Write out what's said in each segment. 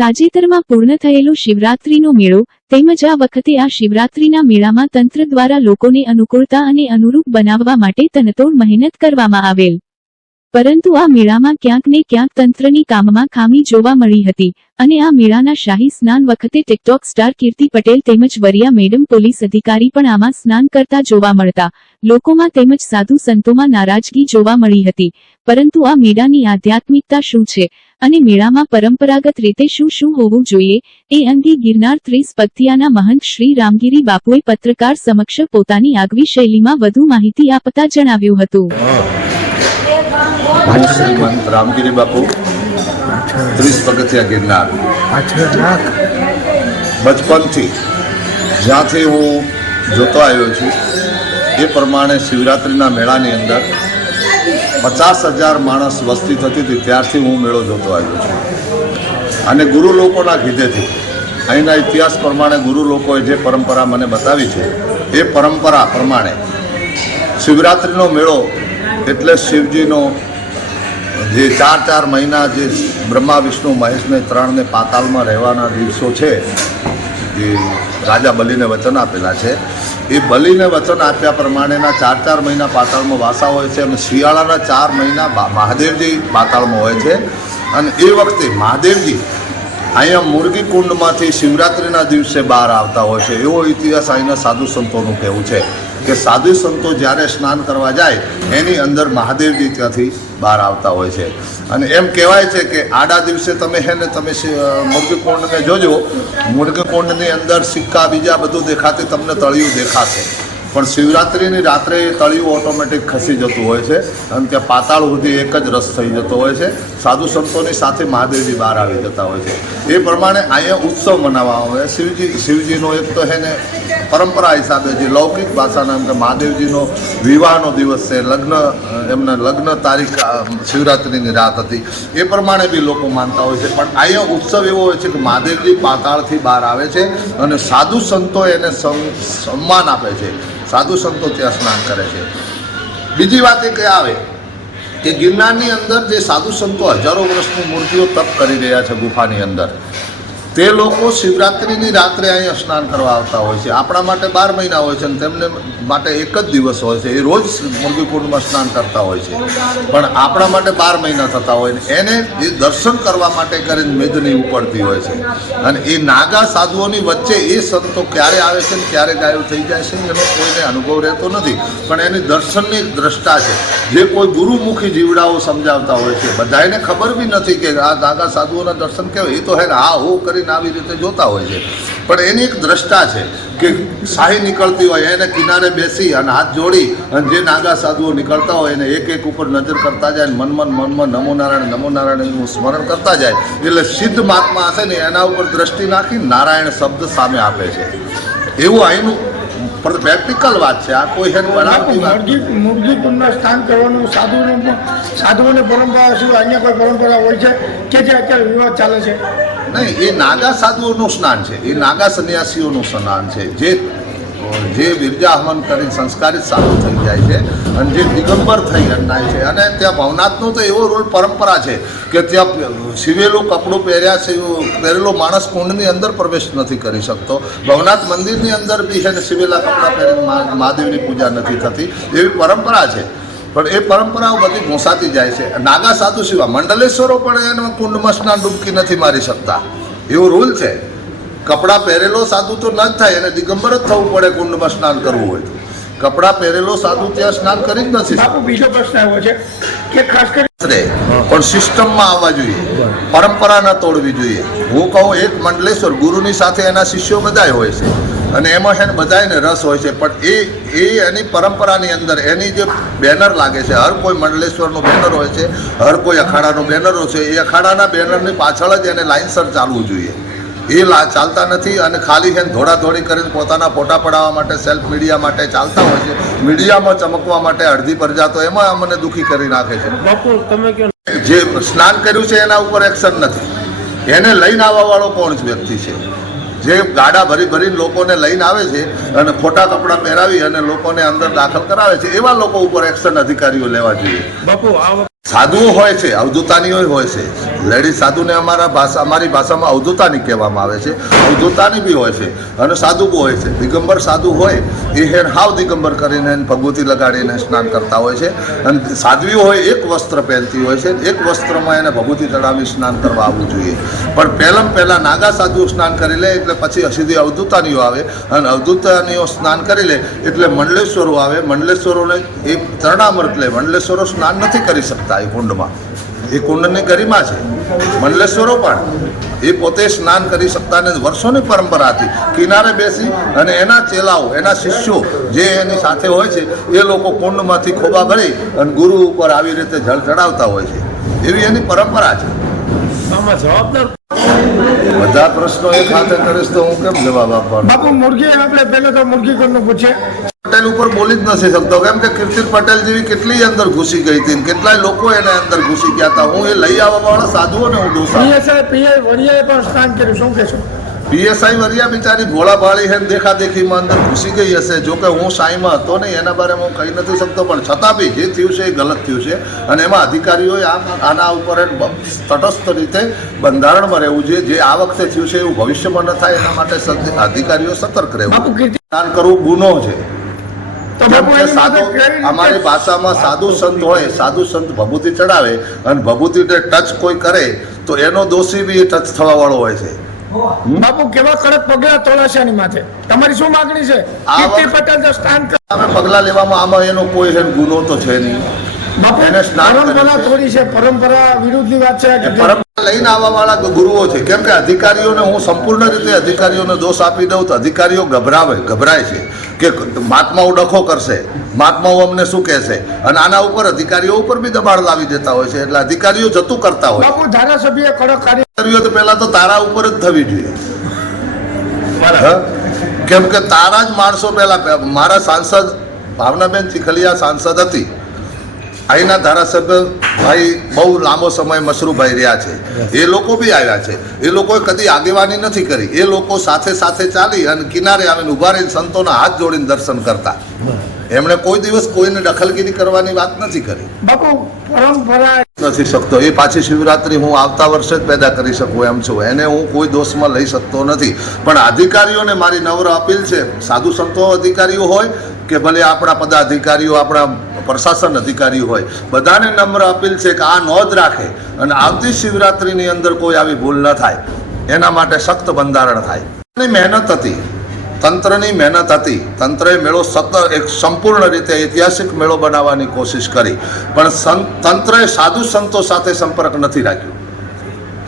તાજેતરમાં પૂર્ણ થયેલો શિવરાત્રીનો મેળો તેમજ આ વખતે આ શિવરાત્રીના મેળામાં તંત્ર દ્વારા લોકોને અનુકૂળતા અને અનુરૂપ બનાવવા માટે તનતોડ મહેનત કરવામાં આવેલ. પરંતુ આ મેળામાં ક્યાંક ને ક્યાંક તંત્રની કામમાં ખામી જોવા મળી હતી અને આ મેળાના શાહી સ્નાન વખતે ટિકટોક સ્ટાર કીર્તિ પટેલ તેમજ વરિયા મેડમ પોલીસ અધિકારી પણ આમાં સ્નાન કરતા જોવા મળતા લોકોમાં તેમજ સાધુ સંતોમાં નારાજગી જોવા મળી હતી. પરંતુ આ મેળાની આધ્યાત્મિકતા શું છે? અને મેળામાં પરંપરાગત રીતે શું શું હોવું જોઈએ, એ અંગે ગિરનાર ત્રીસ પગથિયાના મહંત શ્રી રામગીરી બાપુએ પત્રકાર સમક્ષ પોતાની આગવી શૈલીમાં વધુ માહિતી આપતા જણાવ્યું હતું. રામગીરી બાપુ, ત્રીસ પગથિયા ગિરનાર. બચપનથી, જ્યાંથી હું જોતો આવ્યો છું, એ પ્રમાણે શિવરાત્રિના મેળાની અંદર પચાસ હજાર માણસ વસ્તી થતી હતી, ત્યારથી હું મેળો જોતો આવ્યો છું. અને ગુરુ લોકોના કીધેથી અહીંના ઇતિહાસ પ્રમાણે ગુરુ લોકોએ જે પરંપરા મને બતાવી છે, એ પરંપરા પ્રમાણે શિવરાત્રિનો મેળો એટલે શિવજીનો જે ચાર ચાર મહિના જે બ્રહ્મા, વિષ્ણુ મહેશને ત્રણને પાતાળમાં રહેવાના દિવસો છે જે રાજા બલિને વચન આપેલા છે. એ બલિને વચન આપ્યા પ્રમાણેના ચાર ચાર મહિના પાતાળમાં વાસા હોય છે અને શિયાળાના ચાર મહિના મહાદેવજી પાતાળમાં હોય છે. અને એ વખતે મહાદેવજી અહીંયા મુરગી કુંડમાંથી શિવરાત્રિના દિવસે બહાર આવતા હોય છે. એવો ઇતિહાસ અહીંના સાધુ સંતોનું કહેવું છે કે સાધુ સંતો જ્યારે સ્નાન કરવા જાય, એની અંદર મહાદેવજી ત્યાંથી બહાર આવતા હોય છે. અને એમ કહેવાય છે કે આડા દિવસે તમે હે ને તમે શિ- જોજો. મુર્ગીકુંડની અંદર સિક્કા બીજા બધું દેખાતે, તમને તળિયું દેખાશે. પણ શિવરાત્રિની રાત્રે તળિયું ઓટોમેટિક ખસી જતું હોય છે. અને ત્યાં પાતાળ સુધી એક જ રસ થઈ જતો હોય છે. સાધુ સંતોની સાથે મહાદેવજી બહાર આવી જતા હોય છે. એ પ્રમાણે અહીંયા ઉત્સવ મનાવવામાં આવે શિવજી, શિવજીનો એક તો હે ને પરંપરા હિસાબે જે લૌકિક ભાષાના એમ કે મહાદેવજીનો વિવાહનો દિવસ છે, લગ્ન, એમને લગ્ન તારીખ શિવરાત્રિની રાત હતી. એ પ્રમાણે બી લોકો માનતા હોય છે. પણ અહીંયા ઉત્સવ એવો હોય છે કે મહાદેવજી પાતાળથી બહાર આવે છે અને સાધુ સંતો એને સન્માન આપે છે. સાધુ સંતો ત્યાં સ્નાન કરે છે. બીજી વાત એ કે આવે કે ગિરનારની અંદર જે સાધુ સંતો હજારો વર્ષની મૂર્તિઓ તપ કરી રહ્યા છે ગુફાની અંદર. તે લોકો શિવરાત્રિની રાત્રે અહીંયા સ્નાન કરવા આવતા હોય છે. આપણા માટે બાર મહિના હોય છે અને તેમને માટે એક જ દિવસ હોય છે. એ રોજ મુરગીકુંડમાં સ્નાન કરતા હોય છે. પણ આપણા માટે બાર મહિના થતા હોય ને એને એ દર્શન કરવા માટે કરીને મેદની ઉપડતી હોય છે. અને એ નાગા સાધુઓની વચ્ચે એ સંતો ક્યારે આવે છે ને ક્યારે ગાયબ થઈ જાય છે, એનો કોઈને અનુભવ રહેતો નથી. પણ એની દર્શનની દ્રષ્ટા છે. જે કોઈ ગુરુમુખી જીવડાઓ સમજાવતા હોય છે. બધાને ખબર બી નથી કે આ નાગા સાધુઓના દર્શન કહેવાય એ તો હે હા, હો કરીને આવી રીતે જોતા હોય છે. પણ એની એક દ્રષ્ટા છે કે શાહી નીકળતી હોય, એને કિનારે બેસી અને હાથ જોડી અને જે નાગા સાધુઓ નીકળતા હોય એને એક એક ઉપર નજર કરતા જાય મનમન મનમન મનમાં નમો નારાયણ નમો નારાયણ એનું સ્મરણ કરતા જાય. એટલે સિદ્ધ મહાત્મા હશે ને એના ઉપર દ્રષ્ટિ નાખી નારાયણ શબ્દ સામે આપે છે. એવું અહીંનું પ્રેક્ટિકલ વાત છે. આ કોઈ હેન બનાવતી વાત મુરગી મુરગી સ્નાન કરવાનું સાધુઓને સાધુઓની પરંપરા શું? અન્ય કોઈ પરંપરા હોય છે કે જે અત્યારે વિવાદ ચાલે છે? નહીં એ નાગા સાધુઓનું સ્નાન છે. એ નાગા સંન્યાસીઓનું સ્નાન છે. જે જે વિરજા હવન કરીને સંસ્કારિત સાધુ થઈ જાય છે અને જે દિગંબર થઈ જાય છે. અને ત્યાં ભવનાથનો તો એવો રોલ પરંપરા છે કે ત્યાં સિવેલું કપડું પહેર્યા છે પહેરેલો માણસ કુંડની અંદર પ્રવેશ નથી કરી શકતો. ભવનાથ મંદિરની અંદર બી છે ને સિવેલા કપડાં પહેરીને મહાદેવની પૂજા નથી થતી. એવી પરંપરા છે. પણ એ પરંપરાઓ બધી ઘોંસાતી જાય છે. નાગા સાધુ સિવા મંડલેશ્વરો પણ એને કુંડમાં સ્નાન ડૂબકી નથી મારી શકતા. એવો રૂલ છે. કપડાં પહેરેલો સાધુ તો ન જ થાય એને દિગંબર જ થવું પડે કુંડમાં સ્નાન કરવું હોય તો. કપડાં પહેરેલો સાધુ ત્યાં સ્નાન કરી જ નથી બાપુ બીજો પ્રશ્ન આવ્યો છે કે ખાસ કરી પણ સિસ્ટમમાં આવવા જોઈએ. પરંપરા ન તોડવી જોઈએ. હું કહું એક મંડલેશ્વર ગુરુની સાથે એના શિષ્યો બધાય હોય છે. અને એમાં છે ને બધાયને રસ હોય છે. પણ એ એ એની પરંપરાની અંદર એની જે બેનર લાગે છે હર કોઈ મંડલેશ્વરનું બેનર હોય છે હર કોઈ અખાડાનું બેનર હોય છે એ અખાડાના બેનરની પાછળ જ એને લાઇનસર ચાલવું જોઈએ. એ ચાલતા નથી અને ખાલી છે ધોળાધોળી કરીને પોતાના ફોટા પડાવવા માટે સેલ્ફ મીડિયા માટે ચાલતા હોય છે. મીડિયામાં ચમકવા માટે અડધી પ્રજા તો એમાં અમને દુઃખી કરી નાખે છે. જે સ્નાન કર્યું છે એના ઉપર એક્શન નથી. એને લઈને આવવા વાળો કોણ વ્યક્તિ છે? જે ગાડા ભરી ભરીને લોકોને લઈને આવે છે અને ખોટા કપડાં પહેરાવી અને લોકોને અંદર દાખલ કરાવે છે એવા લોકો ઉપર એક્શન અધિકારીઓ લેવા જોઈએ. બાપુ સાધુઓ હોય છે અવધૂતાનીઓ હોય છે. લેડી સાધુને અમારા ભાષા, અમારી ભાષામાં અવધૂતાની કહેવામાં આવે છે. અવધૂતાની બી હોય છે અને સાધુ બી હોય છે. દિગંબર સાધુ હોય, એ હેન હાવ દિગંબર કરીને ભગવતી લગાડીને સ્નાન કરતા હોય છે. અને સાધ્વીઓ હોય, એક વસ્ત્ર પહેરતી હોય છે. એક વસ્ત્રમાં એને ભગવતી ચડાવી સ્નાન કરવા આવવું જોઈએ. પણ પહેલાં પહેલાં નાગા સાધુઓ સ્નાન કરી લે, એટલે પછી સીધી અવધૂતાનીઓ આવે. અને અવધૂતાનીઓ સ્નાન કરી લે, એટલે મંડલેશ્વરો આવે. મંડલેશ્વરોને એ ચરણામૃત લે. મંડલેશ્વરો સ્નાન નથી કરી શકતા. એ કુંડમાં. એ કુંડની ગરિમા છે. મંડલેશ્વરો પણ એ પોતે સ્નાન કરી શકતા ને વર્ષોની પરંપરા હતી. કિનારે બેસી અને એના ચેલાઓ એના શિષ્યો જે એની સાથે હોય છે એ લોકો કુંડમાંથી ખોબા ભરી અને ગુરુ ઉપર આવી રીતે જળ ચડાવતા હોય છે. એવી એની પરંપરા છે. જવાબદાર બધા પ્રશ્નો એક હાથે કરીશ તો હું કેમ જવાબ આપવાનો? બાપુ મુરગી આપણે પહેલા તો મુરગી કરનું પૂછીએ. પટેલ ઉપર બોલી જ નથી શકતો. કેમ કે કીર્તિ પટેલ જેવી કેટલી અંદર ઘૂસી ગઈ હતી કેટલાય લોકો એને અંદર ઘૂસી ગયા હતા. હું એ લઈ આવવા વાળા હું દોષા પીએસઆઈ પીઆઈ વડિયાએ પણ કર્યું. શું કહેશો? પીએસઆઈ વરિયા બિચારી ભોળા ભાળી હે દેખા દેખીમાં અંદર ઘૂસી ગઈ હશે. જો કે હું સાઈમાં હતો નહીં એના બારે હું કહી નથી શકતો પણ છતાં બી જે થયું છે એ ગલત થયું છે. અને એમાં અધિકારીઓએ આમ આના ઉપર તટસ્થ રીતે બંધારણમાં રહેવું જોઈએ. જે આ વખતે થયું છે એવું ભવિષ્યમાં ન થાય. એના માટે અધિકારીઓ સતર્ક રહેવું દાન કરવું ગુનો છે. અમારી ભાષામાં સાધુ સંત હોય સાધુ સંત ભભૂતિ ચડાવે અને ભભૂતિને ટચ કોઈ કરે તો એનો દોષી બી ટચ થવા વાળો હોય છે. બાપુ કેવા કડક પગલા તોડાશે એની માથે? તમારી શું માંગણી છે? કીર્તિ પટેલ જો સ્થાન અમે પગલાં લેવામાં આમાં એનો કોઈ ગુનો તો છે નહીં. પરંપરા થોડી છે. પરંપરા વિરુદ્ધની વાત છે કે પરંપરા લઈને આવવા વાળા ગુરુઓ છે. કેમ કે અધિકારીઓને હું સંપૂર્ણ રીતે અધિકારીઓને દોષ આપી દઉં તો અધિકારીઓ ગભરાવે ગભરાય છે. કે મહાત્માઓ ડખો કરશે. મહાત્માઓ અમને શું કહેશે? અને આના ઉપર અધિકારીઓ ઉપર બી દબાણ લાવી દેતા હોય છે. એટલે અધિકારીઓ જતું કરતા હોય બાપુ ધારાસભ્ય કડક કાર્ય તો પહેલા તો તારા ઉપર જ થવી જોઈએ. હા? કેમ કે તારા જ માણસો પહેલા મારા સાંસદ ભાવનાબેન ચીખલિયા સાંસદ હતી. અહીંના ધારાસભ્ય ભાઈ બહુ લાંબો સમય મશરૂભાઈ રહ્યા છે. એ લોકો બી આવ્યા છે. એ લોકોએ કદી આગેવાની નથી કરી. એ લોકો સાથે સાથે ચાલી અને કિનારે આવીને ઊભા રહીને સંતોના હાથ જોડીને દર્શન કરતા. એમણે કોઈ દિવસ કોઈને દખલગીરી કરવાની વાત નથી કરી. નથી શકતો. એ પાછી શિવરાત્રી હું આવતા વર્ષે જ પેદા કરી શકું એમ છું. એને હું કોઈ દોષમાં લઈ શકતો નથી. પણ અધિકારીઓને મારી નમ્ર અપીલ છે. સાધુ સંતો અધિકારીઓ હોય કે ભલે આપણા પદાધિકારીઓ આપણા પ્રશાસન અધિકારી હોય. બધાને નમ્ર અપીલ છે કે આ નોંધ રાખે અને આવતી શિવરાત્રીની અંદર કોઈ આવી ભૂલ ન થાય. એના માટે સખ્ત બંધારણ થાય. મહેનત હતી. તંત્રની મહેનત હતી. તંત્રએ મેળો સતત એક સંપૂર્ણ રીતે ઐતિહાસિક મેળો બનાવવાની કોશિશ કરી. પણ તંત્રએ સાધુ સંતો સાથે સંપર્ક નથી રાખ્યો.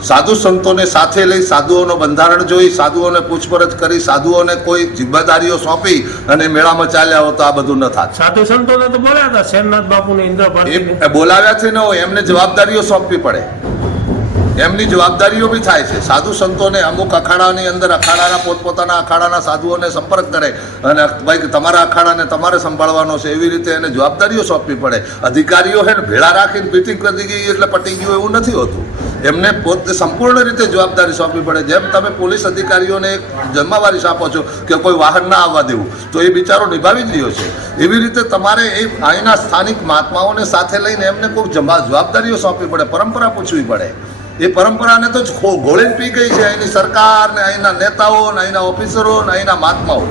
સાધુ સંતોને સાથે લઈ સાધુઓનું બંધારણ જોઈ સાધુઓને પૂછપરછ કરી સાધુઓને કોઈ જિમ્મેદારીઓ સોંપી અને મેળામાં ચાલ્યા હોત તો આ બધું ન થાય સાધુ સંતોને તો બોલ્યા હતા શેરનાથ બાપુને એ બોલાવ્યા છે ને હોય એમને જવાબદારીઓ સોંપવી પડે. એમની જવાબદારીઓ બી થાય છે. સાધુ સંતોને અમુક અખાડાની અંદર અખાડાના પોતપોતાના અખાડાના સાધુઓને સંપર્ક કરે અને ભાઈ તમારા અખાડાને તમારે સંભાળવાનો છે એવી રીતે એને જવાબદારીઓ સોંપવી પડે. અધિકારીઓ છે ને ભેળા રાખીને બીટિંગ કરી ગઈ એટલે પટી ગયું એવું નથી હોતું. એમને પોતે સંપૂર્ણ રીતે જવાબદારી સોંપવી પડે. જેમ તમે પોલીસ અધિકારીઓને એક જન્માવારી આપો છો કે કોઈ વાહન ના આવવા દેવું, તો એ બિચારો નિભાવી જ રહ્યો છે. એવી રીતે તમારે એ અહીંના સ્થાનિક મહાત્માઓને સાથે લઈને એમને કોઈ જવાબદારીઓ સોંપવી પડે, પરંપરા પૂછવી પડે. એ પરંપરાને તો જ ખો- પી ગઈ છે અહીંની સરકાર ને અહીંના નેતાઓ ને અહીંના ઓફિસરો ને અહીંના મહાત્માઓ.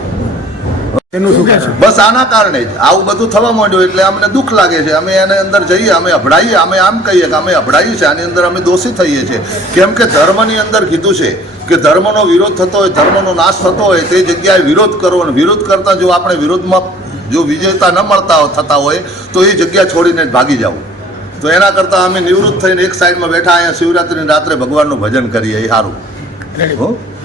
બસ આના કારણે જ. આવું બધું થવા માંડ્યું એટલે અમને દુઃખ લાગે છે. અમે એને અંદર જઈએ અમે અભડાઈએ અમે આમ કહીએ કે અમે અભડાઈએ છીએ આની અંદર અમે દોષી થઈએ છીએ. કેમ કે ધર્મની અંદર કીધું છે કે ધર્મનો વિરોધ થતો હોય ધર્મનો નાશ થતો હોય તે જગ્યાએ વિરોધ કરવો અને વિરોધ કરતા જો આપણે વિરોધમાં જો વિજેતા ન મળતા થતા હોય તો એ જગ્યા છોડીને ભાગી જવું તો એના કરતાં અમે નિવૃત્ત થઈને એક સાઈડમાં બેઠા અહીંયા શિવરાત્રિની રાત્રે ભગવાનનું ભજન કરીએ એ સારું.